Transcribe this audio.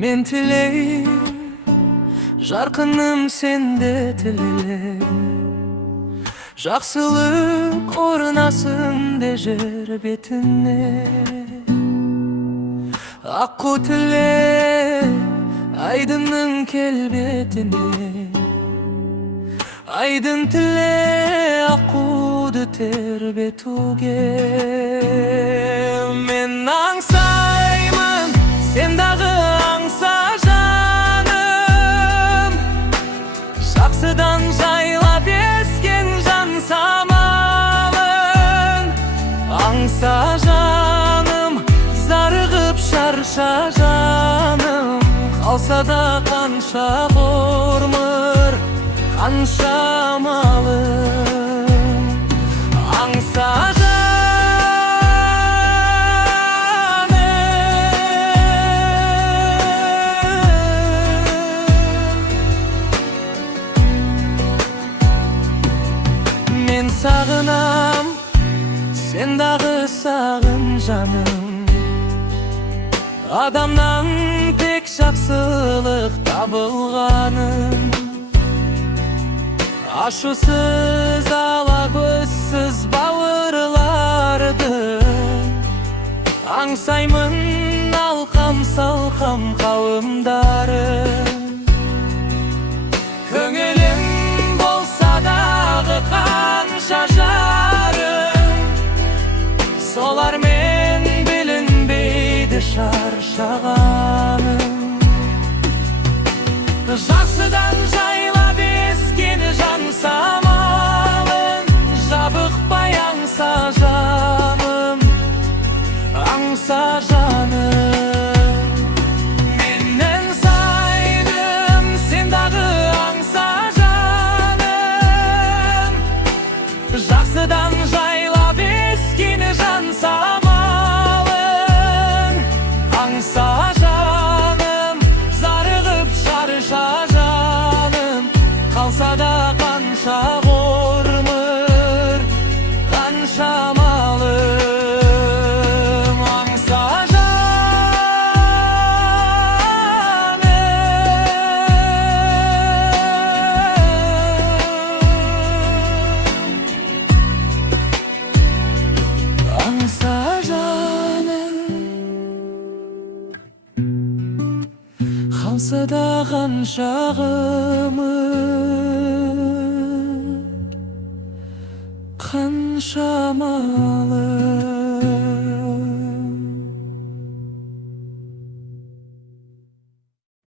Men tileyim, jarkınım sende tilele. Жақсылық орнасын жер бетіне. Аққу тіле айдынның келбетіне. Айдын тіле аққуды тербетуге. Мен аңсаймын, сен дағы аңса жаным. Жақсыдан жайлап ескен жан самалын. Аңса жаным, зарығып шарша жаным. Қалса да қанша ғұмыр, қанша малым. Аңса мен сағынам, сен дағы сағын жаным. Адамнан тек жақсылық табылғаным. Ашусыз ала көзсіз бауырларды аңсаймын, алқам салқам қауымдары. Көңілім болса дағы қанша жарым, солармен білінбейді шаршағаным. Жақсыдан жайлап ескен жан самалын, жабықпай аңса жаным, аңса жаным. Менен сайдым, сен дағы аңса жаным. Жақсыдан жайлап ескен жан самалын, аңса жаным, зарығып шарша жаным. Қалса да қанша ғұмыр, қанша малым. Аңса жаным, аңса жаным. Қалса да қанша ғұмыр, қанша малым.